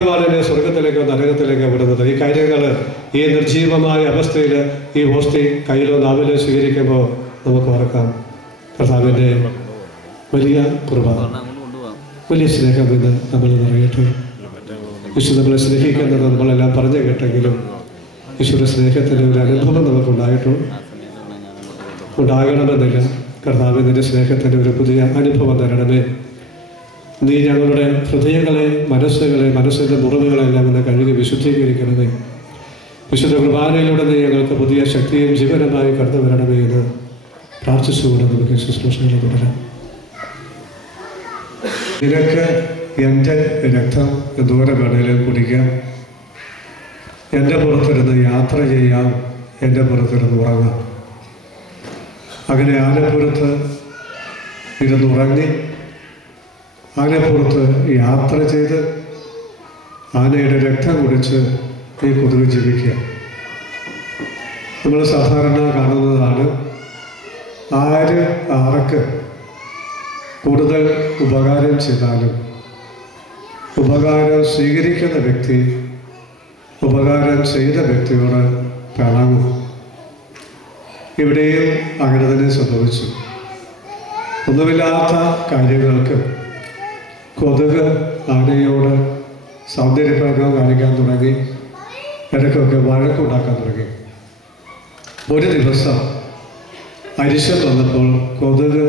സ്വർഗത്തിലേക്കോ നരകത്തിലേക്കോ വിടുന്നത്. ഈ കാര്യങ്ങൾ ഈ നിർജീവമായ അവസ്ഥയിൽ ഈ ഹോസ്തി കയ്യിലോ നാവിലോ സ്വീകരിക്കുമ്പോൾ നമുക്ക് ഓർക്കാം കർത്താവിൻ്റെ വലിയ കൃപ, വലിയ സ്നേഹം ഇന്ന് നമ്മൾ നിറയട്ടെ. യേശു നമ്മളെ സ്നേഹിക്കുന്നത് നമ്മളെല്ലാം പറഞ്ഞു കേട്ടെങ്കിലും യേശുവിൻ്റെ സ്നേഹത്തിൻ്റെ ഒരു അനുഭവം ഉണ്ടാകണമെന്നില്ല. കർത്താവിൻ്റെ സ്നേഹത്തിൻ്റെ ഒരു പുതിയ അനുഭവം തരണമേ. നീ ഞങ്ങളുടെ ഹൃദയങ്ങളെ, മനസ്സിൻ്റെ മുറിവുകളെല്ലാം ഇന്ന് കഴുകി വിശുദ്ധീകരിക്കണമേ. വിശുദ്ധ കുർബാനയിലൂടെ നീ ഞങ്ങൾക്ക് പുതിയ ശക്തിയും ജീവനമായി കടന്നു വരണമേ എന്ന് പ്രാർത്ഥിച്ചുകൊണ്ട് നമുക്ക് ശുശ്രൂഷകൾ തുടരാം. നിനക്ക് എൻ്റെ രക്തം ദൂരെ വേണേലും കുടിക്കാം, എൻ്റെ പുറത്തിരുന്ന് യാത്ര ചെയ്യാം, എൻ്റെ പുറത്തിരുന്ന് ഉറങ്ങാം. അങ്ങനെ ആനപ്പുറത്ത് ഇരുന്നുറങ്ങി ആനപ്പുറത്ത് യാത്ര ചെയ്ത് ആനയുടെ രക്തം കുടിച്ച് ഈ കൊതുക് ജീവിക്കുക. നമ്മൾ സാധാരണ കാണുന്നതാണ് ആർക്ക് കൂടുതൽ ഉപകാരം ചെയ്താലും ഉപകാരം സ്വീകരിക്കുന്ന വ്യക്തി ഉപകാരം ചെയ്ത വ്യക്തിയോട് പിണങ്ങും. ഇവിടെയും അങ്ങനെ തന്നെ സംഭവിച്ചു. ഒന്നുമില്ലാത്ത കാര്യങ്ങൾക്ക് കൊതുക് ആനയോട് സൗന്ദര്യപ്രകടനം കാണിക്കാൻ തുടങ്ങി, ഇടയ്ക്കൊക്കെ വഴക്കുണ്ടാക്കാൻ തുടങ്ങി. ഒരു ദിവസം അരിശം വന്നപ്പോൾ കൊതുക്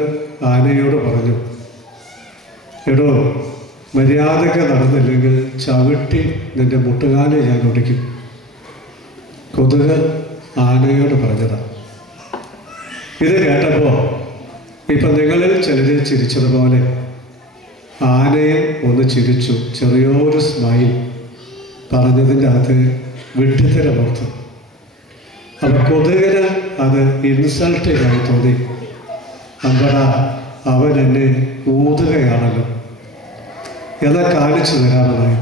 ആനയോട് പറഞ്ഞു, എടോ, മര്യാദയ്ക്ക് നടന്നില്ലെങ്കിൽ ചവിട്ടി നിന്റെ മുട്ടുകാല് ഞാൻ ഒടിക്കും. കൊതുക് ആനയോട് പറഞ്ഞതാണ്. ഇത് കേട്ടപ്പോൾ ഇപ്പം നിങ്ങളിൽ ചിലർ ചിരിച്ചതുപോലെ ആനയും ഒന്ന് ചിരിച്ചു. ചെറിയൊരു സ്മൈൽ പറഞ്ഞതിൻ്റെ അകത്ത് വിഡ്ഢിത്തരമോർത്തു. അപ്പം കൊതുകിന് അത് ഇൻസൾട്ടിങ്ങായി തോന്നി. അമ്പടാ, അവൻ എന്നെ ഊതുകയാണല്ലോ എന്ന് കാണിച്ചു തരാമെന്നായി.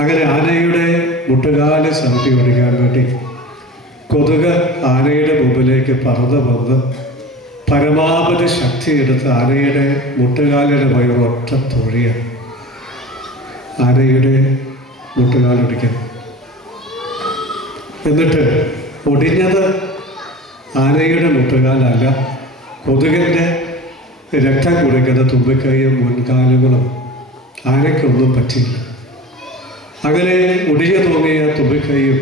അങ്ങനെ ആനയുടെ മുട്ടുകാല് ചവിട്ടി ഓടിക്കാൻ വേണ്ടി കൊതുക് ആനയുടെ മുമ്പിലേക്ക് പറന്ന് വന്ന് പരമാവധി ശക്തിയെടുത്ത് ആനയുടെ മുട്ടുകാലിന് ഒറ്റ തൊഴിയ ആനയുടെ മുട്ടുകാലൊടിക്കാൻ. എന്നിട്ട് ഒടിഞ്ഞത് ആനയുടെ മുട്ടുകാലല്ല, കൊതുകിൻ്റെ രക്തം കുടിക്കുന്ന തുമ്പിക്കൈയും മുൻകാലുകളും. ആനയ്ക്കൊന്നും പറ്റിയില്ല. അങ്ങനെ ഒടിഞ്ഞു തോന്നിയ തുമ്പിക്കൈയും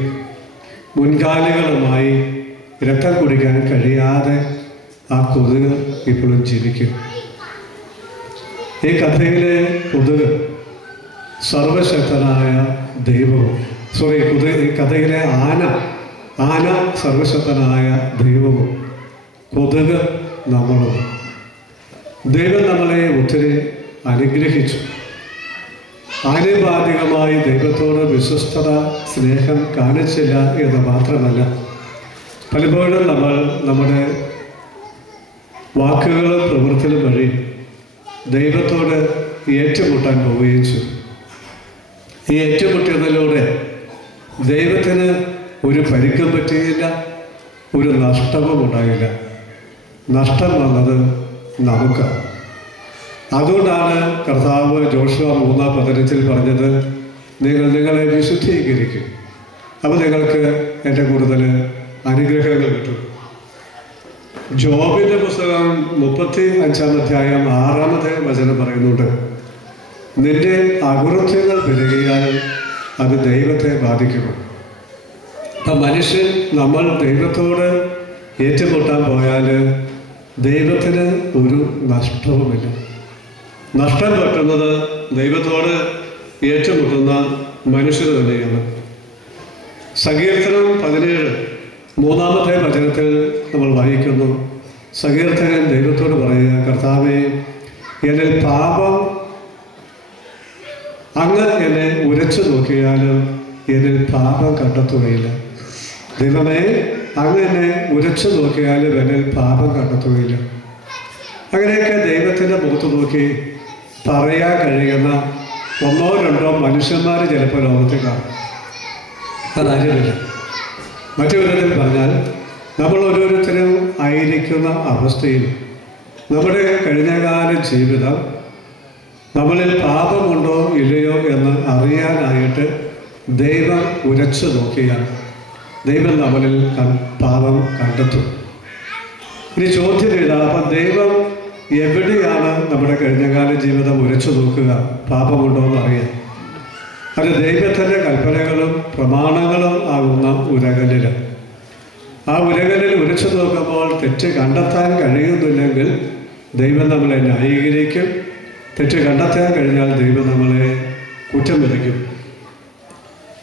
മുൻകാലുകളുമായി രക്തം കുടിക്കാൻ കഴിയാതെ ആ കൊതുക് ഇപ്പോഴും ജീവിക്കും. ഈ കഥയിലെ കൊതുക് സർവശക്തനായ ദൈവവും, ഈ കഥയിലെ ആന സർവശക്തനായ ദൈവവും, കൊതുക് നമ്മളും. ദൈവം നമ്മളെ ഒത്തിരി അനുഗ്രഹിച്ചു. ആനുപാതികമായി ദൈവത്തോട് വിശ്വസ്തത, സ്നേഹം കാണിച്ചില്ല എന്ന് മാത്രമല്ല, പലപ്പോഴും നമ്മൾ നമ്മുടെ വാക്കുകളും പ്രവൃത്തികളും വഴി ദൈവത്തോട് ഏറ്റുമുട്ടാൻ പോവുകയും ചെയ്തു. ഈ ഏറ്റുമുട്ടിയതിലൂടെ ദൈവത്തിന് ഒരു പരിക്കും പറ്റുകയില്ല, ഒരു നഷ്ടവും ഉണ്ടായില്ല. നഷ്ടം വന്നത് നമുക്ക്. അതുകൊണ്ടാണ് കർത്താവ് ജോഷുവ 3:15 പറഞ്ഞത്, നിങ്ങളെ വിശുദ്ധീകരിക്കും, അപ്പോൾ നിങ്ങൾക്ക് എൻ്റെ കൂടുതൽ അനുഗ്രഹങ്ങൾ കിട്ടും. ജോബിൻ്റെ പുസ്തകം 35-ാം അധ്യായം 6-ാമത്തെ വചനം പറയുന്നുണ്ട്, നിന്റെ അകൃത്യങ്ങൾ പെരുകിയാൽ അത് ദൈവത്തെ ബാധിക്കുന്നു. അപ്പം മനുഷ്യൻ, നമ്മൾ ദൈവത്തോട് ഏറ്റുമുട്ടാൻ പോയാൽ ദൈവത്തിന് ഒരു നഷ്ടവുമില്ല. നഷ്ടം പറ്റുന്നത് ദൈവത്തോട് ഏറ്റുമുട്ടുന്ന മനുഷ്യർ തന്നെയാണ്. സങ്കീർത്തനം 17-3-ാമത്തെ വചനത്തിൽ നമ്മൾ വായിക്കുന്നു, സങ്കീർത്തകൻ ദൈവത്തോട് പറയുക, കർത്താവേ, എന്നിൽ പാപം, അങ്ങ് എന്നെ ഉരച്ചു നോക്കിയാലും എന്നിൽ പാപം കണ്ടെത്തുകയില്ല. ദൈവമേ, അങ്ങ് എന്നെ ഉരച്ചു നോക്കിയാലും എന്നിൽ പാപം കണ്ടെത്തുകയില്ല. അങ്ങനെയൊക്കെ ദൈവത്തിൻ്റെ മുഖത്ത് നോക്കി പറയാൻ കഴിയുന്ന 1-2 മനുഷ്യന്മാർ ചിലപ്പോൾ ലോകത്തിൽ കാണും. അതാര്യമില്ല. മറ്റു വിധത്തിൽ പറഞ്ഞാൽ, നമ്മൾ ഓരോരുത്തരും ആയിരിക്കുന്ന അവസ്ഥയിൽ നമ്മുടെ കഴിഞ്ഞകാല ജീവിതം നമ്മളിൽ പാപമുണ്ടോ ഇല്ലയോ എന്ന് അറിയാനായിട്ട് ദൈവം ഉരച്ചു നോക്കിയാൽ ദൈവം നമ്മളിൽ പാപം കണ്ടെത്തും. ഇനി ചോദ്യം ഇതാ, അപ്പം ദൈവം എവിടെയാണ് നമ്മുടെ കഴിഞ്ഞകാല ജീവിതം ഉരച്ചു നോക്കുക? പാപമുണ്ടോ എന്ന് അറിയാൻ. അത് ദൈവത്തിൻ്റെ കൽപ്പനകളും പ്രമാണങ്ങളും ആകുന്ന ഉരകല്ലിൽ. ആ ഉരകല്ലിൽ ഉരച്ചു നോക്കുമ്പോൾ തെറ്റ് കണ്ടെത്താൻ കഴിയുന്നില്ലെങ്കിൽ ദൈവം നമ്മളെ ന്യായീകരിക്കും. തെറ്റ് കണ്ടെത്താൻ കഴിഞ്ഞാൽ ദൈവം നമ്മളെ കുറ്റം വിധിക്കും.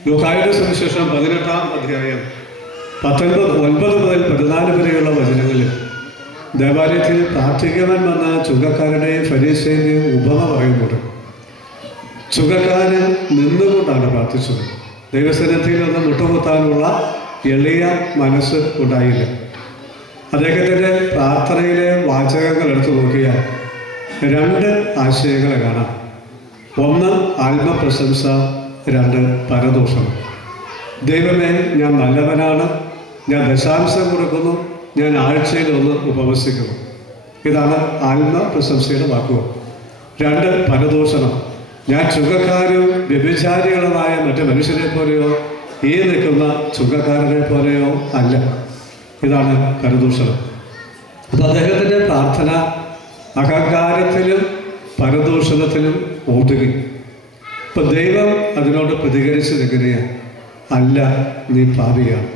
ലൂക്കായുടെ സുവിശേഷം 18-ാം അധ്യായം 9 മുതൽ 14 വരെയുള്ള വചനങ്ങളിൽ ദേവാലയത്തിൽ പ്രാർത്ഥിക്കുവാൻ വന്ന ചുങ്കക്കാരുടെയും ഫരീസയുടെയും ഉപമ പറയുന്നുണ്ട്. ചുങ്കക്കാരൻ നിന്നുകൊണ്ടാണ് പ്രാർത്ഥിച്ചത്. ദൈവസന്നിധിയിൽ നിന്ന് മുട്ടുകുത്താനുള്ള എളിയ മനസ്സ് ഉണ്ടായില്ല. അദ്ദേഹത്തിൻ്റെ പ്രാർത്ഥനയിലെ വാചകങ്ങൾ എടുത്തു നോക്കിയാൽ 2 ആശയങ്ങളെ കാണാം. 1 ആത്മപ്രശംസ, 2 പരദൂഷണം. ദൈവമേ, ഞാൻ നല്ലവനാണ്, ഞാൻ ദശാംശം കൊടുക്കുന്നു, ഞാൻ ആഴ്ചയിൽ 1 ഉപവസിക്കുന്നു. ഇതാണ് ആത്മപ്രശംസയുടെ വാക്കുകൾ. 2 പരദൂഷണം. ഞാൻ ചുങ്കക്കാരും വ്യഭിചാരികളുമായ മറ്റു മനുഷ്യരെ പോലെയോ ഈ നിൽക്കുന്ന ചുങ്കക്കാരനെ പോലെയോ അല്ല. ഇതാണ് പരദൂഷണം. അപ്പം അദ്ദേഹത്തിൻ്റെ പ്രാർത്ഥന അഹങ്കാരത്തിലും പരദൂഷണത്തിലും ഒതുങ്ങി. ഇപ്പം ദൈവം അതിനോട് പ്രതികരിച്ചത് എങ്ങനെയാണ്? അല്ല, നീ പാപിയാണ്.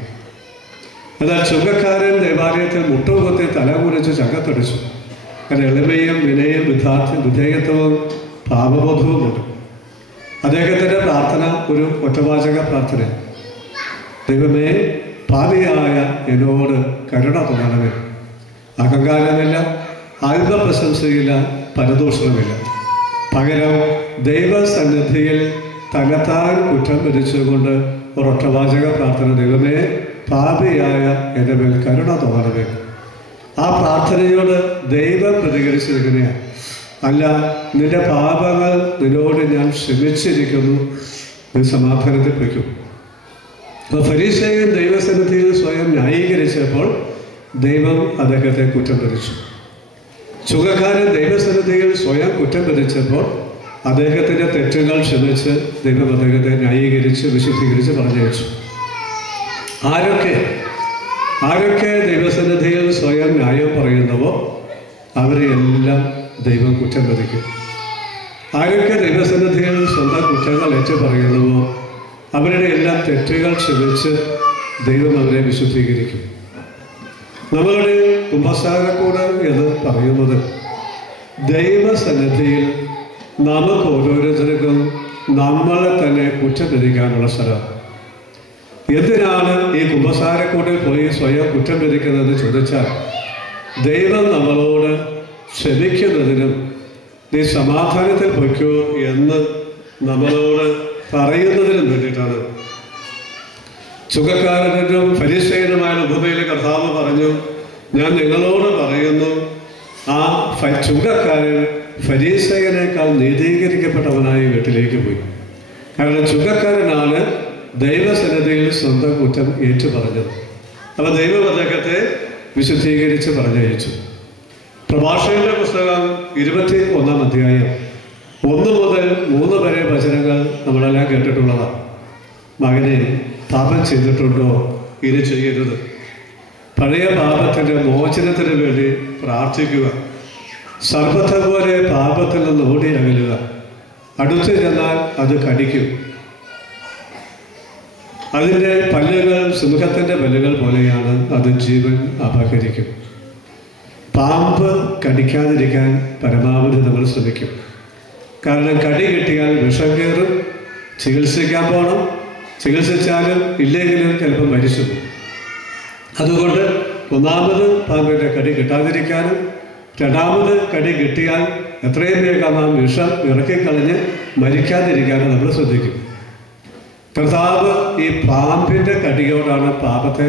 എന്നാൽ ചുങ്കക്കാരൻ ദേവാലയത്തിൽ മുട്ടുകുത്തി തലകുനിച്ച് ചങ്കത്തടിച്ചു. കാരണം എളിമയും വിനയും വിധേയത്വവും പാപബോധവുമുണ്ട്. അദ്ദേഹത്തിൻ്റെ പ്രാർത്ഥന ഒരു ഒറ്റവാചക പ്രാർത്ഥനയാണ്. ദൈവമേ, പാപിയായ എന്നോട് കരുണ തോന്നണമേ. അഹങ്കാരമില്ല, ആത്മപ്രശംസയില്ല, പരദൂഷണമില്ല. പകരം ദൈവസന്നിധിയിൽ തന്നെത്താൻ കുറ്റം വിധിച്ചുകൊണ്ട് ഒരൊറ്റവാചക പ്രാർത്ഥന, ദൈവമേ, പാപിയായ എൻ്റെ മേൽ കരുണ തോന്നണമേ. ആ പ്രാർത്ഥനയോട് ദൈവം പ്രതികരിച്ചിരിക്കുകയാണ്. അല്ല, നിന്റെ പാപങ്ങൾ നിന്നോട് ഞാൻ ക്ഷമിച്ചിരിക്കുന്നു, നീ സമാധാനത്തിൽ വയ്ക്കും. അപ്പോൾ ഫരീസയൻ ദൈവസന്നിധിയിൽ സ്വയം ന്യായീകരിച്ചപ്പോൾ ദൈവം അദ്ദേഹത്തെ കുറ്റം വിധിച്ചു. ചുങ്കക്കാരൻ ദൈവസന്നിധിയിൽ സ്വയം കുറ്റം വിധിച്ചപ്പോൾ അദ്ദേഹത്തിൻ്റെ തെറ്റുകൾ ക്ഷമിച്ച് ദൈവം അദ്ദേഹത്തെ ന്യായീകരിച്ച് വിശുദ്ധീകരിച്ച് പറഞ്ഞയച്ചു. ആരൊക്കെ ദൈവസന്നിധിയിൽ സ്വയം ന്യായം പറയുന്നവോ അവരെ എല്ലാം ദൈവം കുറ്റം വിധിക്കും. ആരൊക്കെ ദൈവസന്നിധിയിൽ സ്വന്തം കുറ്റങ്ങൾ ഏറ്റു പറയുന്നുവോ അവരുടെ എല്ലാം തെറ്റുകൾ ക്ഷമിച്ച് ദൈവം അവരെ വിശുദ്ധീകരിക്കും. നമ്മളുടെ കുമ്പസാരക്കൂട് എന്ന് പറയുന്നത് ദൈവസന്നിധിയിൽ നമുക്ക് ഓരോരുത്തർക്കും നമ്മളെ തന്നെ കുറ്റം വിധിക്കാനുള്ള സ്ഥലമാണ്. എന്തിനാണ് ഈ കുമ്പസാരക്കൂട്ടിൽ പോയി സ്വയം കുറ്റം വിധിക്കുന്നതെന്ന് ചോദിച്ചാൽ, ദൈവം നമ്മളോട് ക്ഷമിക്കുന്നതിനും നീ സമാധാനത്തിൽ പൊയ്ക്കോ എന്ന് നമ്മളോട് പറയുന്നതിനും വേണ്ടിയിട്ടാണ്. ചുങ്കക്കാരനും ഫരീസയനുമായ ഉപമയിൽ കർത്താവ് പറഞ്ഞു, ഞാൻ നിങ്ങളോട് പറയുന്നു, ആ ചുങ്കക്കാരൻ ഫരീസയനേക്കാൾ നീതീകരിക്കപ്പെട്ടവനായി വീട്ടിലേക്ക് പോയി. കാരണം ചുങ്കക്കാരനാണ് ദൈവസന്നിധിയിൽ സ്വന്തം കുറ്റം ഏറ്റുപറഞ്ഞത്. അപ്പോൾ ദൈവം അദ്ദേഹത്തെ വിശുദ്ധീകരിച്ച് പറഞ്ഞയച്ചു. പ്രഭാഷകന്റെ പുസ്തകം 21-ാം അധ്യായം 1 മുതൽ 3 വരെ വചനങ്ങൾ നമ്മളെല്ലാം കേട്ടിട്ടുള്ളതാണ്. മകനെ, പാപം ചെയ്തിട്ടുണ്ടോ? ഇനി ചെയ്യരുത്. പഴയ പാപത്തിൻ്റെ മോചനത്തിന് വേണ്ടി പ്രാർത്ഥിക്കുക. സർപ്പത്തെ പോലെ പാപത്തിൽ നിന്ന് ഓടി അകലുക. അടുത്ത് ചെന്നാൽ അത് കടിക്കും. അതിൻ്റെ പല്ലുകൾ സിംഹത്തിൻ്റെ പല്ലുകൾ പോലെയാണ്, അത് ജീവൻ അപഹരിക്കും. പാമ്പ് കടിക്കാതിരിക്കാൻ പരമാവധി നമ്മൾ ശ്രമിക്കും. കാരണം കടി കിട്ടിയാൽ വിഷം കയറും, ചികിത്സിക്കാൻ പോകണം, ചികിത്സിച്ചാലും ഇല്ലെങ്കിലും ചിലപ്പോൾ മരിച്ചു. അതുകൊണ്ട് ഒന്നാമത് പാമ്പിൻ്റെ കടി കിട്ടാതിരിക്കാനും, രണ്ടാമത് കടി കിട്ടിയാൽ എത്രയും വേഗം ആ വിഷം ഇറക്കിക്കളഞ്ഞ് മരിക്കാതിരിക്കാനും നമ്മൾ ശ്രദ്ധിക്കും. കർത്താവ് ഈ പാമ്പിൻ്റെ കടിയോടാണ് പാപത്തെ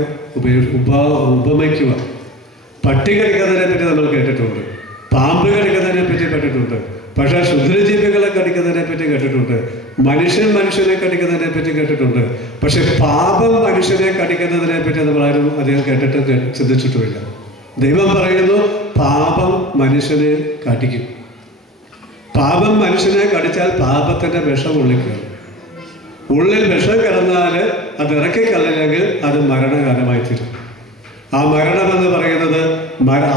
ഉപമിക്കുക. പട്ടി കടിക്കുന്നതിനെ പറ്റി നമ്മൾ കേട്ടിട്ടുണ്ട്, പാമ്പ് കടിക്കുന്നതിനെ പറ്റി കേട്ടിട്ടുണ്ട്, പക്ഷേ ക്ഷുദ്രജീവികളെ കടിക്കുന്നതിനെ പറ്റി കേട്ടിട്ടുണ്ട്, മനുഷ്യനെ കടിക്കുന്നതിനെ പറ്റി കേട്ടിട്ടുണ്ട്. പക്ഷെ പാപം മനുഷ്യനെ കടിക്കുന്നതിനെ പറ്റി നമ്മളാരും അധികം കേട്ടിട്ട് ചിന്തിച്ചിട്ടുമില്ല. ദൈവം പറയുന്നു, പാപം മനുഷ്യനെ കടിക്കും. പാപം മനുഷ്യനെ കടിച്ചാൽ പാപത്തിൻ്റെ വിഷം ഉള്ളിൽ കയറും. ഉള്ളിൽ വിഷം കിടന്നാൽ അത് ഇറക്കിക്കളഞ്ഞെങ്കിൽ അത് മരണകാലമായി തീരും. ആ മരണമെന്ന് പറയുന്നത്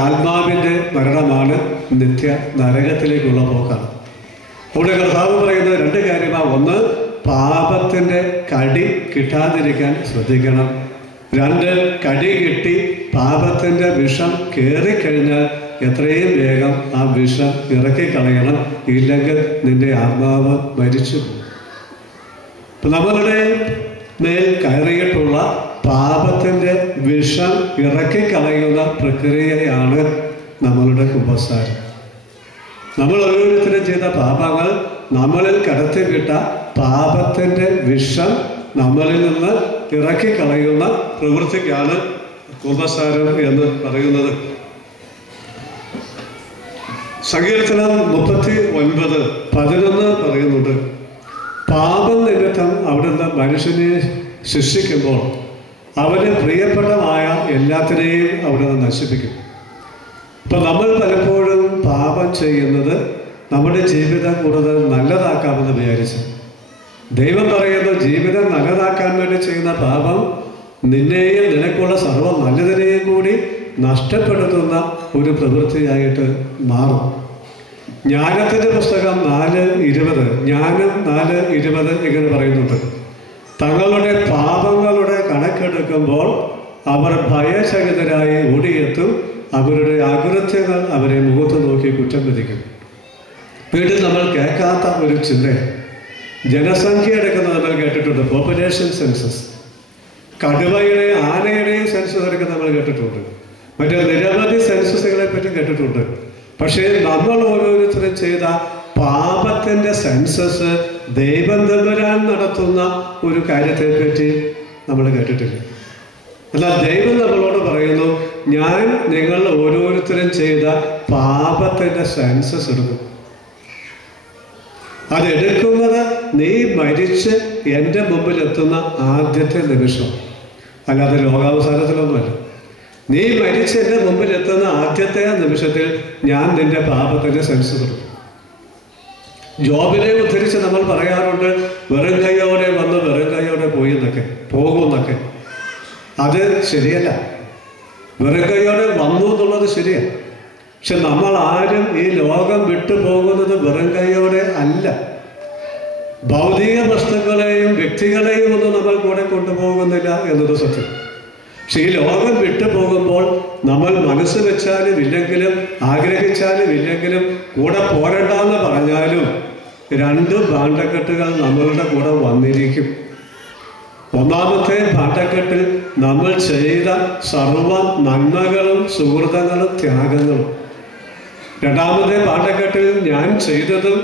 ആത്മാവിൻ്റെ മരണമാണ്, നിത്യ നരകത്തിലേക്കുള്ള പോക്കാണ്. അവിടെ കർത്താവ് പറയുന്നത് രണ്ട് കാര്യമാണ്. ഒന്ന്, പാപത്തിൻ്റെ കടി കിട്ടാതിരിക്കാൻ ശ്രദ്ധിക്കണം. രണ്ട്, കടി കിട്ടി പാപത്തിൻ്റെ വിഷം കയറിക്കഴിഞ്ഞാൽ എത്രയും വേഗം ആ വിഷം ഇറക്കിക്കളയണം. ഇല്ലെങ്കിൽ നിന്റെ ആത്മാവ് മരിച്ചു പോകും. അപ്പം നമ്മളുടെ മേൽ കയറിയിട്ടുള്ള പാപത്തിൻ്റെ വിഷം ഇറക്കിക്കളയുന്ന പ്രക്രിയയാണ് നമ്മളുടെ കുമ്പസാരം. നമ്മൾ ഓരോരുത്തരും ചെയ്ത പാപങ്ങൾ, നമ്മളിൽ കടത്തിവിട്ട പാപത്തിൻ്റെ വിഷം നമ്മളിൽ നിന്ന് ഇറക്കിക്കളയുന്ന പ്രവൃത്തിക്കാണ് കുമ്പസാരം എന്ന് പറയുന്നത്. സങ്കീർത്തനം 39:11 പറയുന്നുണ്ട്, പാപം നിമിത്തം അവിടുന്ന് മനുഷ്യനെ ശിക്ഷിക്കുമ്പോൾ അവന് പ്രിയപ്പെട്ടമായ എല്ലാത്തിനെയും അവിടുന്ന് നശിപ്പിക്കും. അപ്പം നമ്മൾ പലപ്പോഴും പാപം ചെയ്യുന്നത് നമ്മുടെ ജീവിതം കൂടുതൽ നല്ലതാക്കാമെന്ന് വിചാരിച്ചു. ദൈവം പറയുന്നു, ജീവിതം നല്ലതാക്കാൻ വേണ്ടി ചെയ്യുന്ന പാപം നിന്നെയും നിനക്കുള്ള സർവ്വ നല്ലതിനെയും കൂടി നഷ്ടപ്പെടുത്തുന്ന ഒരു പ്രവൃത്തിയായിട്ട് മാറും. ജ്ഞാനത്തിൻ്റെ പുസ്തകം 4:20, ജ്ഞാനം 4:20 ഇങ്ങനെ പറയുന്നുണ്ട്, തങ്ങളുടെ പാപങ്ങളുടെ കണക്കെടുക്കുമ്പോൾ അവർ ഭയചകിതരായി ഓടിയെത്തും, അവരുടെ അകൃത്യങ്ങൾ അവരെ മുഖത്ത് നോക്കി കുറ്റം വിധിക്കും. വീണ്ടും നമ്മൾ കേൾക്കാത്ത ഒരു ചിന്ത, ജനസംഖ്യ എടുക്കുന്നത് നമ്മൾ കേട്ടിട്ടുണ്ട്, പോപ്പുലേഷൻ സെൻസസ്. കടുവയുടെയും ആനയുടെയും സെൻസസ് എടുക്കുന്നത് നമ്മൾ കേട്ടിട്ടുണ്ട്. മറ്റു നിരവധി സെൻസസുകളെ പറ്റി കേട്ടിട്ടുണ്ട്. പക്ഷേ നമ്മൾ ഓരോരുത്തരും ചെയ്ത പാപത്തിൻ്റെ സെൻസസ് ദൈവം തമ്പുരാൻ നടത്തുന്ന ഒരു കാര്യത്തെപ്പറ്റി നമ്മൾ കേട്ടിട്ടില്ല. എന്നാൽ ദൈവം നമ്മളോട് പറയുന്നു, ഞാൻ നിങ്ങൾ ഓരോരുത്തരും ചെയ്ത പാപത്തിൻ്റെ സെൻസസ് എടുക്കും. അതെടുക്കുന്നത് നീ മരിച്ച് എൻ്റെ മുമ്പിൽ എത്തുന്ന ആദ്യത്തെ നിമിഷം, അല്ലാതെ ലോകാവസാനത്തിലൊന്നുമല്ല. നീ മരിച്ച് എൻ്റെ മുമ്പിൽ എത്തുന്ന ആദ്യത്തെ നിമിഷത്തിൽ ഞാൻ നിന്റെ പാപത്തിൻ്റെ സെൻസസ് എടുക്കും. ജോബിനെ ഉദ്ധരിച്ച് നമ്മൾ പറയാറുണ്ട്, വെറും കൈയോടെ വന്ന് വെറും കൈയോടെ പോകുമെന്നൊക്കെ. അത് ശരിയല്ല. വെറും കൈയോടെ വന്നു എന്നുള്ളത് ശരിയാണ്. പക്ഷെ നമ്മൾ ആരും ഈ ലോകം വിട്ടുപോകുന്നത് വെറും കൈയോടെ അല്ല. ഭൗതിക വസ്തുക്കളെയും വ്യക്തികളെയും ഒന്നും നമ്മൾ കൂടെ കൊണ്ടുപോകുന്നില്ല എന്നത് സത്യം. പക്ഷെ ഈ ലോകം വിട്ടുപോകുമ്പോൾ നമ്മൾ മനസ്സ് വെച്ചാലും ഇല്ലെങ്കിലും ആഗ്രഹിച്ചാലും ഇല്ലെങ്കിലും കൂടെ പോരണ്ടെന്ന് പറഞ്ഞാലും 2 ഭാണ്ഡക്കെട്ടുകൾ നമ്മളുടെ കൂടെ വന്നിരിക്കും. ഒന്നാമത്തെ ഭാണ്ഡക്കെട്ടിൽ നമ്മൾ ചെയ്ത സർവ നന്മകളും സുഹൃതങ്ങളും ത്യാഗങ്ങളും. രണ്ടാമത്തെ ഭാണ്ഡക്കെട്ടിൽ ഞാൻ ചെയ്തതും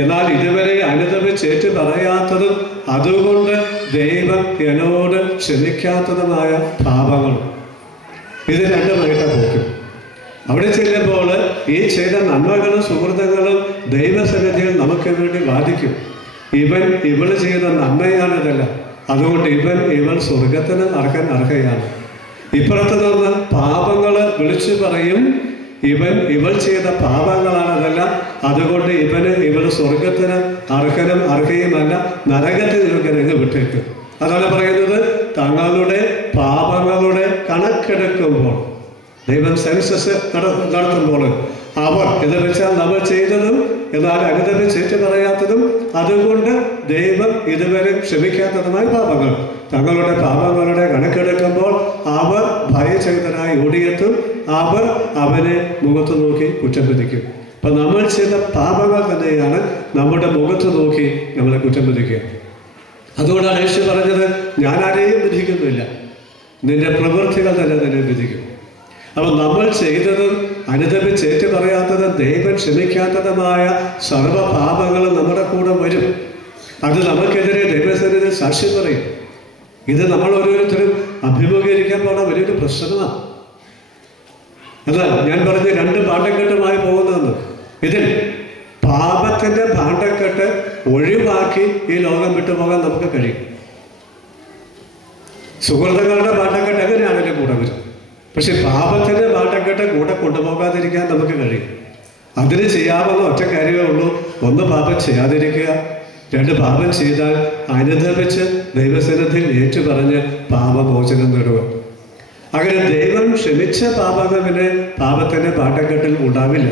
എന്നാൽ ഇതുവരെ അനുദപിച്ചേറ്റ് പറയാത്തതും അതുകൊണ്ട് ദൈവം എന്നോട് ക്ഷമിക്കാത്തതുമായ പാപങ്ങളും. ഇത് രണ്ടുമായിട്ട് പോക്കും. അവിടെ ചെല്ലുമ്പോൾ ഈ ചെയ്ത നന്മകളും സുഹൃത്തുക്കളും ദൈവസന്നിധിയിൽ നമുക്ക് വേണ്ടി വാദിക്കും. ഇവൾ ചെയ്ത നന്മയാണിതല്ല, അതുകൊണ്ട് ഇവൾ സ്വർഗത്തിന് അർഹയാണ്. ഇപ്പുറത്ത് നിന്ന് പാപങ്ങൾ വിളിച്ചു പറയും, ഇവൾ ചെയ്ത പാപങ്ങളാണതല്ല, അതുകൊണ്ട് ഇവൾ സ്വർഗത്തിന് അർഹയുമല്ല, നരകത്തിൽ യോഗ്യനെങ്ങ് വിട്ടേക്കും. അതാണ് പറയുന്നത്, തങ്ങളുടെ പാപങ്ങളുടെ കണക്കെടുക്കുമ്പോൾ ദൈവം സെൻസസ് നടത്തുമ്പോൾ അവർ എന്ന് വെച്ചാൽ നമ്മൾ ചെയ്തതും എന്നാൽ അനുദപിച്ചേറ്റ് പറയാത്തതും അതുകൊണ്ട് ദൈവം ഇതുവരെ ക്ഷമിക്കാത്തതുമായ പാപങ്ങൾ, തങ്ങളുടെ പാപങ്ങളുടെ കണക്കെടുക്കുമ്പോൾ അവർ ഭയചകിതനായി ഓടിയെത്തും, അവർ അവനെ മുഖത്ത് നോക്കി കുറ്റം വിധിക്കും. അപ്പം നമ്മൾ ചെയ്ത പാപങ്ങൾ തന്നെയാണ് നമ്മുടെ മുഖത്ത് നോക്കി നമ്മളെ കുറ്റം വിധിക്കുക. അതുകൊണ്ടാണ് യേശു പറഞ്ഞത്, ഞാൻ ആരെയും വിധിക്കുന്നില്ല, നിന്റെ പ്രവൃത്തികൾ തന്നെ നിന്നെ വിധിക്കും. അപ്പം നമ്മൾ ചെയ്തതും അനുദപിച്ചേറ്റ് പറയാത്തതും ദൈവം ക്ഷമിക്കാത്തതുമായ സർവ്വ പാപങ്ങളും നമ്മുടെ കൂടെ വരും. അത് നമുക്കെതിരെ ദൈവസന്നിധിയിൽ സാക്ഷ്യം പറയും. ഇത് നമ്മൾ ഓരോരുത്തരും അഭിമുഖീകരിക്കാൻ പോണ വലിയൊരു പ്രശ്നമാണ്. എന്നാൽ ഞാൻ പറഞ്ഞ 2 ഭാണ്ഡക്കെട്ടുമായി പോകുന്നതെന്ന്, ഇതിൽ പാപത്തിൻ്റെ ഭാണ്ഡക്കെട്ട് ഒഴിവാക്കി ഈ ലോകം വിട്ടുപോകാൻ നമുക്ക് കഴിയും. സുഹൃത്തുക്കളുടെ ഭാണ്ഡക്കെട്ട് എങ്ങനെയാണെങ്കിലും കൂടെ വരും. പക്ഷെ പാപത്തിൻ്റെ ഭാണ്ഡക്കെട്ട് കൂടെ കൊണ്ടുപോകാതിരിക്കാൻ നമുക്ക് കഴിയും. അതിന് ചെയ്യാവുന്ന ഒറ്റ കാര്യമേ ഉള്ളൂ. ഒന്ന്, പാപം ചെയ്യാതിരിക്കുക. രണ്ട്, പാപം ചെയ്താൽ അനുദപിച്ച് ദൈവസന്നിധിയിൽ ഏറ്റുപറഞ്ഞ് പാപമോചനം നേടുക. അങ്ങനെ ദൈവം ക്ഷമിച്ച പാപങ്ങളെ പാപത്തിൻ്റെ പാട്ടക്കെട്ടിൽ ഉണ്ടാവില്ല.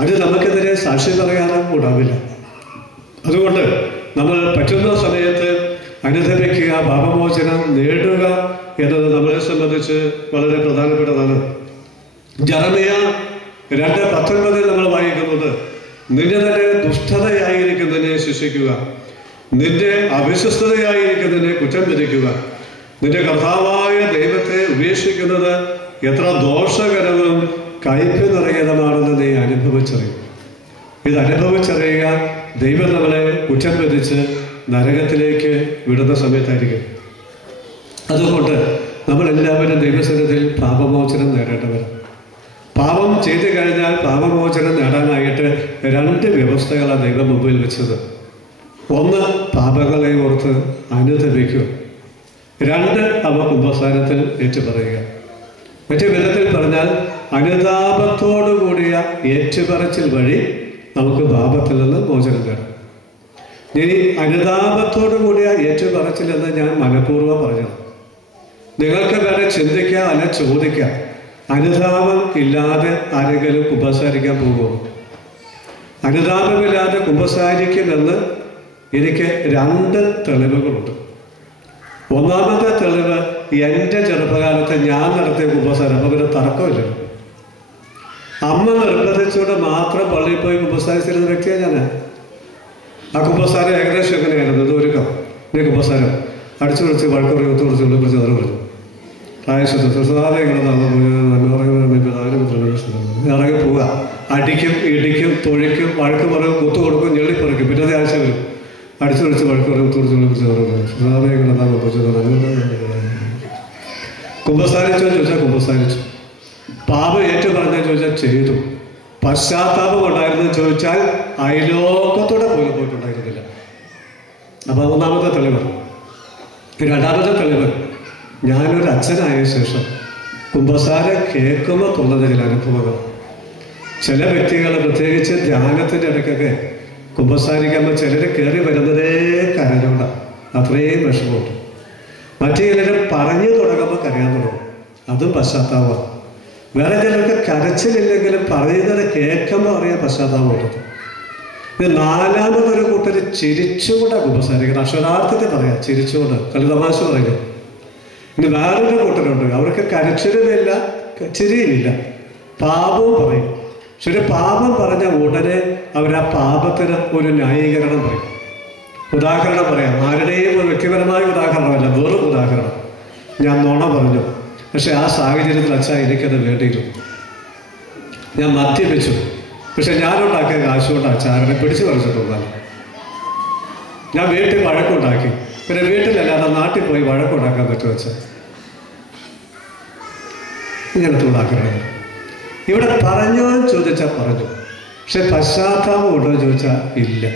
അത് നമുക്കെതിരെ സാക്ഷി പറയാനും ഉണ്ടാവില്ല. അതുകൊണ്ട് നമ്മൾ പറ്റുന്ന സമയത്ത് അനുദപിക്കുക, പാപമോചനം നേടുക എന്നത് നമ്മളെ സംബന്ധിച്ച് വളരെ പ്രധാനപ്പെട്ടതാണ്. ജെറമ്യ 2:19 നമ്മൾ വായിക്കുന്നത്, നിന്റെ തന്നെ ദുഷ്ടതയായിരിക്കുന്നതിനെ ശിക്ഷിക്കുക, നിന്റെ അവിശ്വസ്തതയായിരിക്കുന്നതിനെ കുറ്റം വിധിക്കുക, നിന്റെ കർത്താവായ ദൈവത്തെ ഉപേക്ഷിക്കുന്നത് എത്ര ദോഷകരവും കയ്പ് നിറയുന്നതാണെന്ന് നീ അനുഭവിച്ചറിയും. ഇത് അനുഭവിച്ചറിയുക ദൈവം നമ്മളെ കുറ്റം വിധിച്ച് നരകത്തിലേക്ക് വിടുന്ന സമയത്തായിരിക്കും. അതുകൊണ്ട് നമ്മളെല്ലാവരും ദൈവസന്നിധിയിൽ പാപമോചനം നേടേണ്ടവരാണ്. പാപം ചെയ്തു കഴിഞ്ഞാൽ പാപമോചനം നേടാനായിട്ട് 2 വ്യവസ്ഥകളാണ് ദൈവം മുമ്പിൽ വെച്ചത്. ഒന്ന്, പാപങ്ങളെ ഓർത്ത് അനുദപിക്കുക. 2, അവ കുമ്പസാരത്തിൽ ഏറ്റുപറയുക. മറ്റു വിധത്തിൽ പറഞ്ഞാൽ അനുതാപത്തോടു കൂടിയ ഏറ്റുപറച്ചിൽ വഴി നമുക്ക് പാപത്തിൽ നിന്ന് മോചനം നേടാം. ഇനി അനുതാപത്തോടു കൂടിയ ഏറ്റുപറച്ചിൽ എന്ന് ഞാൻ മനഃപൂർവ്വം പറഞ്ഞത്. നിങ്ങൾക്ക് വേറെ ചിന്തിക്കാം, അല്ല ചോദിക്കാം, അനുതാപം ഇല്ലാതെ ആരെങ്കിലും കുമ്പസാരിക്കാൻ പോകുമോ? അനുതാപമില്ലാതെ കുമ്പസാരിക്കുമെന്ന് എനിക്ക് 2 തെളിവുകളുണ്ട്. ഒന്നാമത്തെ തെളിവ്, എൻ്റെ ചെറുപ്പകാലത്ത് ഞാൻ നടത്തിയ കുമ്പസാരം. അപ്പോൾ പിന്നെ തർക്കമില്ല. അമ്മ നിർബന്ധിച്ചുകൊണ്ട് മാത്രം പള്ളിയിൽ പോയി കുമ്പസാരിച്ചിരുന്ന വ്യക്തിയാണ് ഞാൻ. ആ കുമ്പസാരം ഏകദേശം എങ്ങനെയായിരുന്നു? ഇത് ഒരു ഇനി കുമ്പസാരം അടിച്ചു വിളിച്ച് വഴക്കുറി ഒത്തുകുറിച്ച് വിളിപ്പിച്ച് നിറ പറഞ്ഞു ഇറങ്ങി പോവുക. അടിക്കും, ഇടിക്കും, തൊഴിക്കും, വഴക്ക് പറയും, കുത്തു കൊടുക്കും, ഞെള്ളിപ്പറിക്കും. പിറ്റേ ആഴ്ച വരും, അടിച്ചു വിളിച്ച് വഴക്ക് പറയും, ഒത്തുകുറിച്ച് വിളിപ്പിച്ച് കുമ്പസാരിച്ചോ ചോദിച്ചാൽ കുമ്പസാരിച്ചു. പാപം ഏറ്റു പറഞ്ഞാൽ ചോദിച്ചാൽ ചെയ്തു. പശ്ചാത്താപം ഉണ്ടായിരുന്നു ചോദിച്ചാൽ അയലോക്കത്തോടെ പോലും പോയിട്ടുണ്ടായിരുന്നില്ല. അപ്പോൾ ഒന്നാമത്തെ തെളിവ്. രണ്ടാമത്തെ തെളിവ്, ഞാനൊരു അച്ഛനായ ശേഷം കുമ്പസാരം കേൾക്കുമ്പോൾ തോന്നുന്ന ചില അനുഭവങ്ങൾ. ചില വ്യക്തികൾ പ്രത്യേകിച്ച് ധ്യാനത്തിൻ്റെ ഇടയ്ക്കൊക്കെ കുമ്പസാരിക്കുമ്പോൾ ചിലർ കയറി വരുന്നതേ കരഞ്ഞോണ്ടാണ്, അത്രയും വിഷമമുണ്ട്. മറ്റു ചിലർ പറഞ്ഞു തുടങ്ങുമ്പോൾ കരയാൻ തുടങ്ങും, അതും പശ്ചാത്താപമാണ്. വേറെ ചിലർക്ക് കരച്ചിലില്ലെങ്കിലും പറയുന്നത് കേൾക്കുമ്പോൾ അറിയാൻ പശ്ചാത്താപമുള്ളത്. ഇത് നാലാമതൊരു കൂട്ടർ ചിരിച്ചുകൊണ്ട് കുമ്പസാരിക്കണം. അക്ഷരാർത്ഥത്തിൽ പറയാം, ചിരിച്ചുകൊണ്ട്, കളിതമാശ പറയുക. ഇനി വേറൊരു കൂട്ടരുണ്ട്, അവർക്ക് കരച്ചിലുമില്ല, ചിരിയുമില്ല, പാപവും പറയും. പക്ഷെ പാപം പറഞ്ഞ ഉടനെ അവർ ആ പാപത്തിന് ഒരു ന്യായീകരണം പറയും. ഉദാഹരണം പറയാം, ആരുടെയും ഒരു വ്യക്തിപരമായ ഉദാഹരണമല്ല, വെറും ഉദാഹരണം. ഞാൻ നുണ പറഞ്ഞു, പക്ഷെ ആ സാഹചര്യത്തിൽ അച്ഛാ എനിക്കത് വേണ്ടിയിരുന്നു. ഞാൻ മദ്യപിച്ചു, പക്ഷെ ഞാനുണ്ടാക്കിയ കാശുകൊണ്ട് അച്ചാറിനെ പിടിച്ചു പറിച്ചിട്ടുണ്ടാകും. ഞാൻ വീട്ടിൽ വഴക്കുണ്ടാക്കി, പിന്നെ വീട്ടിലല്ലാതെ നാട്ടിൽ പോയി വഴക്കുണ്ടാക്കാൻ പറ്റുമോ വെച്ചാൽ? ഇങ്ങനത്തെ ഉദാഹരണം. ഇവിടെ പറഞ്ഞോ എന്ന് ചോദിച്ചാൽ പറഞ്ഞു, പക്ഷെ പശ്ചാത്താപം ഉണ്ടോ എന്ന് ചോദിച്ചാൽ ഇല്ല.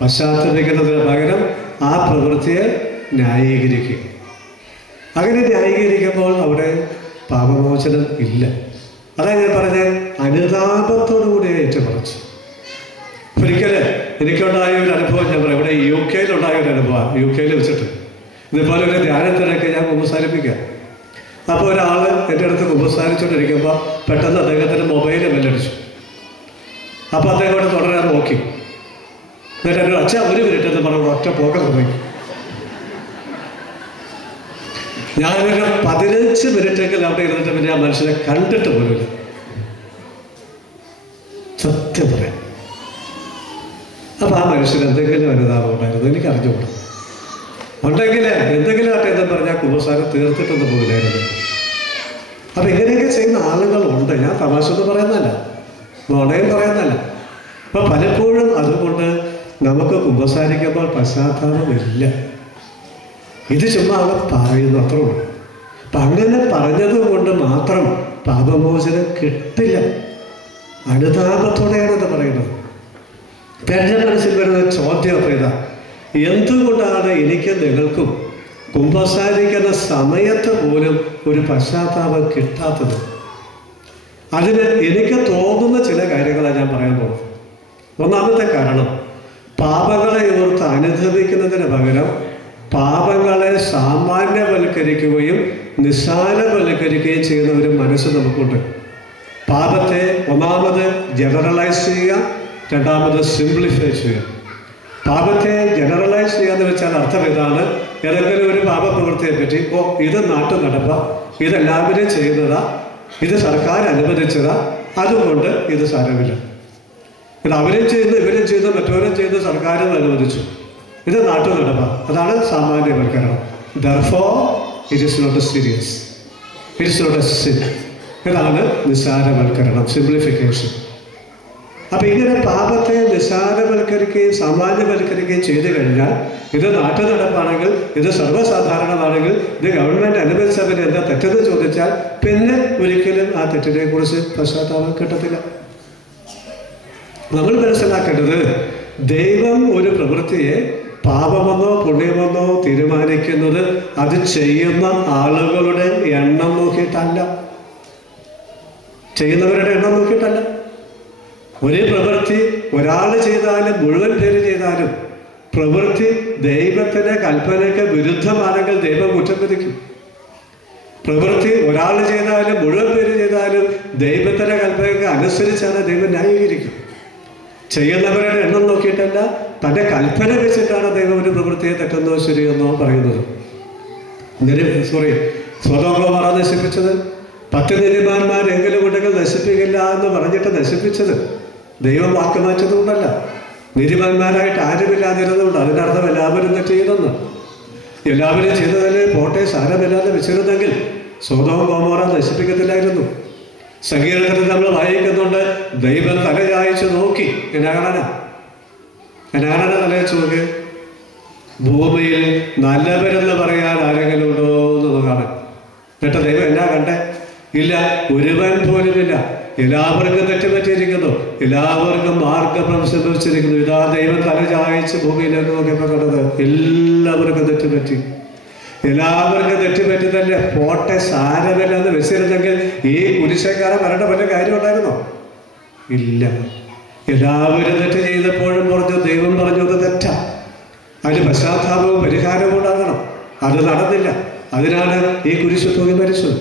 പശ്ചാത്തപിക്കുന്നതിന് പകരം ആ പ്രവൃത്തിയെ ന്യായീകരിക്കുക. അങ്ങനെ ന്യായീകരിക്കുമ്പോൾ അവിടെ പാപമോചനം ഇല്ല. അതങ്ങനെ പറഞ്ഞ് അനുതാപത്തോടുകൂടി ഏറ്റുപറച്ചു. ഒരിക്കല് എനിക്കുണ്ടായ ഒരു അനുഭവം ഞാൻ പറയാം. ഇവിടെ UK ഒരു അനുഭവമാണ്. UK വെച്ചിട്ട് ഇതുപോലെ ഒരു ധ്യാനത്തിനൊക്കെ ഞാൻ കുമ്പസാരിപ്പിക്കാം. അപ്പോൾ ഒരാൾ എൻ്റെ അടുത്ത് കുമ്പസാരിച്ചുകൊണ്ടിരിക്കുമ്പോൾ പെട്ടെന്ന് അദ്ദേഹത്തിൻ്റെ മൊബൈൽ ബെല്ലടിച്ചു. അപ്പോൾ അദ്ദേഹം ഇവിടെ തുടരാൻ നോക്കി. എന്നിട്ട് എന്നോട് അച്ഛാ 1 മിനിറ്റ് എന്ന് പറഞ്ഞു ഒറ്റ പോകാൻ തുടങ്ങി. ഞാനൊരു 15 മിനിറ്റെങ്കിലും അവിടെ ഇരുന്നിട്ട് പിന്നെ ആ മനുഷ്യനെ കണ്ടിട്ട് പോലുമില്ല. സത്യം പറയാം. അപ്പം ആ മനുഷ്യന് എന്തെങ്കിലും അനുതാപം ഉണ്ടായിരുന്നു, എനിക്ക് അറിഞ്ഞുകൂടാ. ഉണ്ടെങ്കിൽ എന്തെങ്കിലും ആട്ടെ എന്ന് പറഞ്ഞാൽ കുമ്പസാരം തീർത്തിട്ടൊന്നും പോയില്ലായിരുന്നു. അപ്പം ഇങ്ങനെയൊക്കെ ചെയ്യുന്ന ആളുകളുണ്ട്. ഞാൻ തമാശ ഒന്നും പറയുന്നതല്ല, നുണയും പറയുന്നതല്ല. അപ്പം പലപ്പോഴും അതുകൊണ്ട് നമുക്ക് കുമ്പസാരിക്കുമ്പോൾ പശ്ചാത്താപമില്ല. ഇത് ചുമ്മാ അവിടെ പറയുന്നു, അത്രേ ഉള്ളൂ. അപ്പം അങ്ങനെ പറഞ്ഞത് കൊണ്ട് മാത്രം പാപമോചനം കിട്ടില്ല. അനുതാപത്തോടെയാണ് ഇത് പറയുന്നത്. എൻ്റെ മനസ്സിൽ വരുന്ന ചോദ്യം അപ്പോൾ ഇതാ, എന്തുകൊണ്ടാണ് എനിക്ക് നിങ്ങൾക്കും കുമ്പസാരിക്കുന്ന സമയത്ത് പോലും ഒരു പശ്ചാത്താപം കിട്ടാത്തത്? അതിന് എനിക്ക് തോന്നുന്ന ചില കാര്യങ്ങളാണ് ഞാൻ പറയാൻ പോകുന്നത്. ഒന്നാമത്തെ കാരണം, പാപങ്ങളെ ഓർത്ത് അനുദപിക്കുന്നതിന് പകരം പാപങ്ങളെ സാമാന്യവൽക്കരിക്കുകയും നിസ്സാരവൽക്കരിക്കുകയും ചെയ്യുന്ന ഒരു മനസ്സ് നമുക്കുണ്ട്. പാപത്തെ ഒന്നാമത് ജനറലൈസ് ചെയ്യുക, രണ്ടാമത് സിംപ്ലിഫൈ ചെയ്യുക. പാപത്തെ ജനറലൈസ് ചെയ്യുക എന്ന് വെച്ചാൽ അർത്ഥം ഇതാണ്: ഏതെങ്കിലും ഒരു പാപപ്രവൃത്തിയെ പറ്റി, ഇത് നാട്ടു നടപ്പ, ഇതെല്ലാവരും ചെയ്യുന്നതാ, ഇത് സർക്കാർ അനുവദിച്ചതാ, അതുകൊണ്ട് ഇത് സാരമില്ല. ഇത് അവരും ചെയ്യുന്നു, ഇവരും ചെയ്യുന്നു, മറ്റവരും ചെയ്യുന്നു, സർക്കാരും അനുവദിച്ചു, ഇത് നാട്ടു നടപ്പ. അതാണ് സാമാന്യവൽക്കരണം. Therefore, it is not serious. It is not a sin. ഇതാണ് നിസ്സാരവൽക്കരണം, സിംപ്ലിഫിക്കേഷൻ. അപ്പൊ ഇങ്ങനെ പാപത്തെ നിസ്സാരവൽക്കരിക്കുകയും സാമാന്യവൽക്കരിക്കുകയും ചെയ്തു കഴിഞ്ഞാൽ, ഇത് നാട്ടു നടപ്പാണെങ്കിൽ, ഇത് സർവ്വസാധാരണമാണെങ്കിൽ, ഇത് ഗവൺമെന്റ് അനുവദിച്ചവർ എന്താ തെറ്റെന്ന് ചോദിച്ചാൽ പിന്നെ ഒരിക്കലും ആ തെറ്റിനെ കുറിച്ച് പശ്ചാത്താപം കിട്ടത്തില്ല. നമ്മൾ മനസ്സിലാക്കേണ്ടത്, ദൈവം ഒരു പ്രവൃത്തിയെ പാപമെന്നോ പുണ്യമെന്നോ തീരുമാനിക്കുന്നത് അത് ചെയ്യുന്ന ആളുകളുടെ എണ്ണം നോക്കിയിട്ടല്ല, ചെയ്യുന്നവരുടെ എണ്ണം നോക്കിയിട്ടല്ല. ഒരു പ്രവൃത്തി ഒരാൾ ചെയ്താലും മുഴുവൻ പേര് ചെയ്താലും പ്രവൃത്തി ദൈവത്തിന്റെ കൽപ്പനയ്ക്ക് വിരുദ്ധമാണെങ്കിൽ ദൈവം കുറ്റം വിധിക്കും. പ്രവൃത്തി ഒരാൾ ചെയ്താലും മുഴുവൻ പേര് ചെയ്താലും ദൈവത്തിന്റെ കൽപ്പനയ്ക്ക് അനുസരിച്ചാണ് ദൈവം ന്യായീകരിക്കും. ചെയ്യുന്നവരുടെ എണ്ണം നോക്കിയിട്ടല്ല, തൻ്റെ കൽപ്പന വെച്ചിട്ടാണ് ദൈവം ഒരു പ്രവൃത്തിയെ തെറ്റെന്നോ ശരിയെന്നോ പറയുന്നത്. സ്വതോം ഗോമോറ നശിപ്പിച്ചത് 10 നീതിമാന്മാരെങ്കിലും ഉണ്ടെങ്കിൽ നശിപ്പിക്കില്ല എന്ന് പറഞ്ഞിട്ട് നശിപ്പിച്ചത് ദൈവം വാക്ക് മാറ്റതുകൊണ്ടല്ല, നീതിമാന്മാരായിട്ട് ആരുമില്ലാതിരുന്നുകൊണ്ട്. അതിനർത്ഥം എല്ലാവരും തെറ്റ് ചെയ്തെന്ന്. എല്ലാവരും ചെയ്തതിന് പോട്ടെ, സാരമില്ലാതെ വെച്ചിരുന്നെങ്കിൽ സ്വതോം ഗോമോറ നശിപ്പിക്കത്തില്ലായിരുന്നു. സങ്കീർത്തനത്തിൽ നമ്മൾ വായിക്കുന്നുണ്ട്, ദൈവം തലചായ്ച്ചു നോക്കി. എന്നാണ് തലയച്ചു നോക്കി? ഭൂമിയിൽ നല്ലവരെന്ന് പറയാൻ ആരെങ്കിലും ഉണ്ടോ എന്ന് കാണാൻ. എന്നിട്ട് ദൈവം എന്നാ കണ്ടേ? ഇല്ല, ഒരുവൻ പോലുമില്ല. എല്ലാവർക്കും തെറ്റുപറ്റിയിരിക്കുന്നു, എല്ലാവർക്കും മാർഗഭ്രംശം സംഭവിച്ചിരിക്കുന്നു. ഇതാ ദൈവം തലചായ്ച്ച് ഭൂമിയിലേക്ക് നോക്കിയപ്പോൾ കണ്ടത് എല്ലാവർക്കും തെറ്റുപറ്റി. എല്ലാവർക്കും തെറ്റുപറ്റിയതല്ലേ, പോട്ടെ സാരമില്ല എന്ന് വെച്ചിരുന്നെങ്കിൽ ഈ കുരിശക്കാരൻ വരേണ്ട വല്ല കാര്യം ഉണ്ടായിരുന്നോ? ഇല്ല. എല്ലാവരും തെറ്റ് ചെയ്തപ്പോഴും ദൈവം പറഞ്ഞു അത് തെറ്റാ, അതിന് പശ്ചാത്താപവും പരിഹാരവും ഉണ്ടാകണം. അത് നടന്നില്ല. അതിനാണ് ഈ കുരിശ് തൂങ്ങി മരിച്ചത്.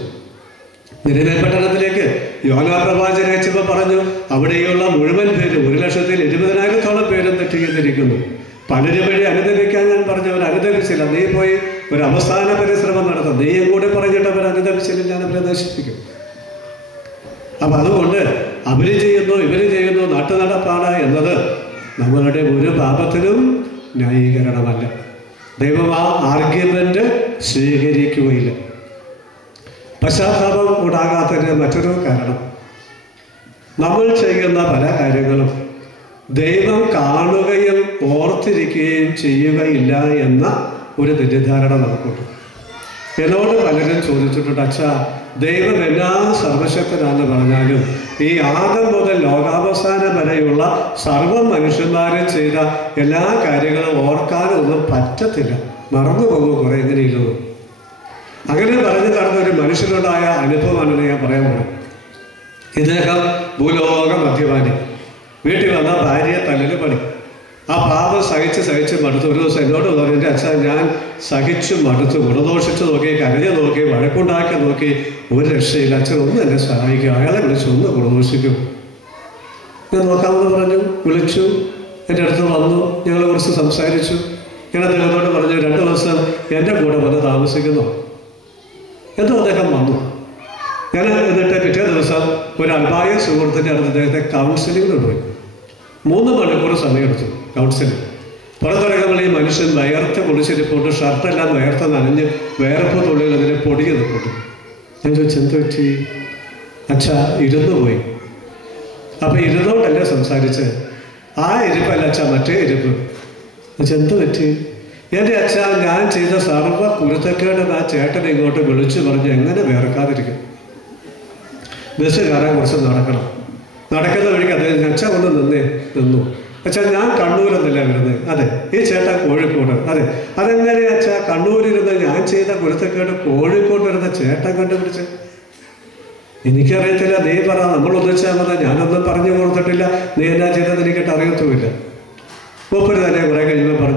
നിനിവേ പട്ടണത്തിലേക്ക് യോനാ പ്രവാചകൻ അയച്ചപ്പോൾ പറഞ്ഞു, അവിടെയുള്ള മുഴുവൻ പേരും 1,20,000 പേരും തെറ്റ് ചെയ്തിരിക്കുന്നു. പലരും വഴി അനുദപിക്കാൻ ഞാൻ പറഞ്ഞു, അവർ അനുദപിച്ചില്ല. നീ പോയി ഒരു അവസാന പരിശ്രമം നടത്തും, നീയും കൂടെ പറഞ്ഞിട്ട് അവർ അനുദപിച്ചില്ല, ഞാൻ അവരെ നശിപ്പിക്കും. അപ്പൊ അതുകൊണ്ട് അവര് ചെയ്യുന്നു ഇവര് ചെയ്യുന്നു നാട്ടു നടപ്പാണ് എന്നത് നമ്മളുടെ ഒരു പാപത്തിനും ന്യായീകരണമല്ല. ദൈവം ആ ആർഗ്യുമെന്റ് സ്വീകരിക്കുകയില്ല. പശ്ചാത്താപം ഉണ്ടാകാത്തതിന് മറ്റൊരു കാരണം, നമ്മൾ ചെയ്യുന്ന പല കാര്യങ്ങളും ദൈവം കാണുകയും ഓർത്തിരിക്കുകയും ചെയ്യുകയില്ല എന്ന ഒരു തെറ്റിദ്ധാരണ നമുക്കുണ്ട്. എന്നോട് പലരും ചോദിച്ചിട്ടുണ്ട്, അച്ഛാ, ദൈവം എല്ലാം സർവശക്തനാണെന്ന് പറഞ്ഞാലും ഈ ആദം മുതൽ ലോകാവസാനം വരെയുള്ള സർവ്വ മനുഷ്യന്മാരും ചെയ്ത എല്ലാ കാര്യങ്ങളും ഓർക്കാനൊന്നും പറ്റത്തില്ല, മറന്നുപോകും കുറെ എങ്ങനെയുള്ളത്. അങ്ങനെ പറഞ്ഞു നടന്ന ഒരു മനുഷ്യനുണ്ടായ അനുഭവമാണെന്ന് ഞാൻ പറയാൻ പോകുന്നത്. ഇദ്ദേഹം ഭൂലോക മദ്യപാനി. വീട്ടിൽ വന്ന ഭാര്യയെ തല്ലിന് പണി. ആ പാപം സഹിച്ച് മടുത്തു. ഒരു ദിവസം എന്നോട് പറഞ്ഞു, എൻ്റെ അച്ഛൻ ഞാൻ സഹിച്ചു മടുത്തു, ഗുണദോഷിച്ചു നോക്കി, കരഞ്ഞു നോക്കി, വഴക്കുണ്ടാക്കി നോക്കി, ഒരു രക്ഷയില്ല. അച്ഛൻ ഒന്ന് എന്നെ സഹായിക്കും, അയാളെ വിളിച്ചു ഒന്ന് ഗുണദോഷിക്കും. ഞാൻ നോക്കാമെന്ന് പറഞ്ഞു. വിളിച്ചു, എൻ്റെ അടുത്ത് വന്നു, ഞങ്ങൾ കുറച്ച് സംസാരിച്ചു. ഞാൻ അദ്ദേഹത്തോട് പറഞ്ഞു, 2 ദിവസം എൻ്റെ കൂടെ വന്ന് താമസിക്കുന്നു. എന്തോ അദ്ദേഹം വന്നു. ഞാൻ എന്നിട്ട് പിറ്റേ ദിവസം ഒരു അൽബായ സുഹൃത്തിൻ്റെ അടുത്ത് അദ്ദേഹത്തെ കൗൺസിലിങ്ങിന് പോയി. 3 മണിക്കൂർ സമയമെടുത്തു കൗൺസിലിംഗ്. പുറത്തിറങ്ങുമ്പോൾ ഈ മനുഷ്യൻ വയർത്ത് കുളിച്ചിരിപ്പോട്ട്, ഷർട്ടെല്ലാം വയർത്ത് നനഞ്ഞ് വേർപ്പ് തുള്ളികൾ അതിനെ പൊടിഞ്ഞ് നിൽപ്പോട്ടു. ഞാൻ ചോദിച്ചു, എന്ത് പറ്റി? അച്ഛാ, ഇരുന്ന് പോയി. അപ്പം ഇരുന്നോണ്ടല്ലേ സംസാരിച്ച്? ആ ഇരിപ്പല്ല അച്ഛാ, മറ്റേ ഇരിപ്പ്. എന്ത് പറ്റി? എൻ്റെ അച്ഛാ, ഞാൻ ചെയ്ത സർവ്വ കുരുത്തക്കേട് ആ ചേട്ടനെ ഇങ്ങോട്ട് വിളിച്ചു പറഞ്ഞ് എങ്ങനെ വേർക്കാതിരിക്കും? ബസ് കയറാൻ കുറച്ച് നടക്കണം. നടക്കുന്ന വഴിക്ക് അദ്ദേഹം, അച്ഛാ ഒന്ന് നിന്നു. അച്ഛാ, ഞാൻ കണ്ണൂരെന്നല്ല വരുന്നത്. അതെ, ഈ ചേട്ടൻ കോഴിക്കോട്. അതെ, അതെങ്ങനെ അച്ഛാ കണ്ണൂരിരുന്ന് ഞാൻ ചെയ്ത കുരുത്തക്കേട് കോഴിക്കോട്ട് വരുന്ന ചേട്ടൻ കണ്ടുപിടിച്ച്? എനിക്കറിയത്തില്ല, നീ പറ, നമ്മൾ ഒന്നിച്ചാൽ മതി, ഞാനൊന്നും പറഞ്ഞു കൊടുത്തിട്ടില്ല, നീ എന്നാ ചെയ്തെന്ന് എനിക്കിട്ട് അറിയത്തുമില്ല. മൂപ്പര് തന്നെ കുറെ കഴിയുമ്പോൾ പറഞ്ഞു,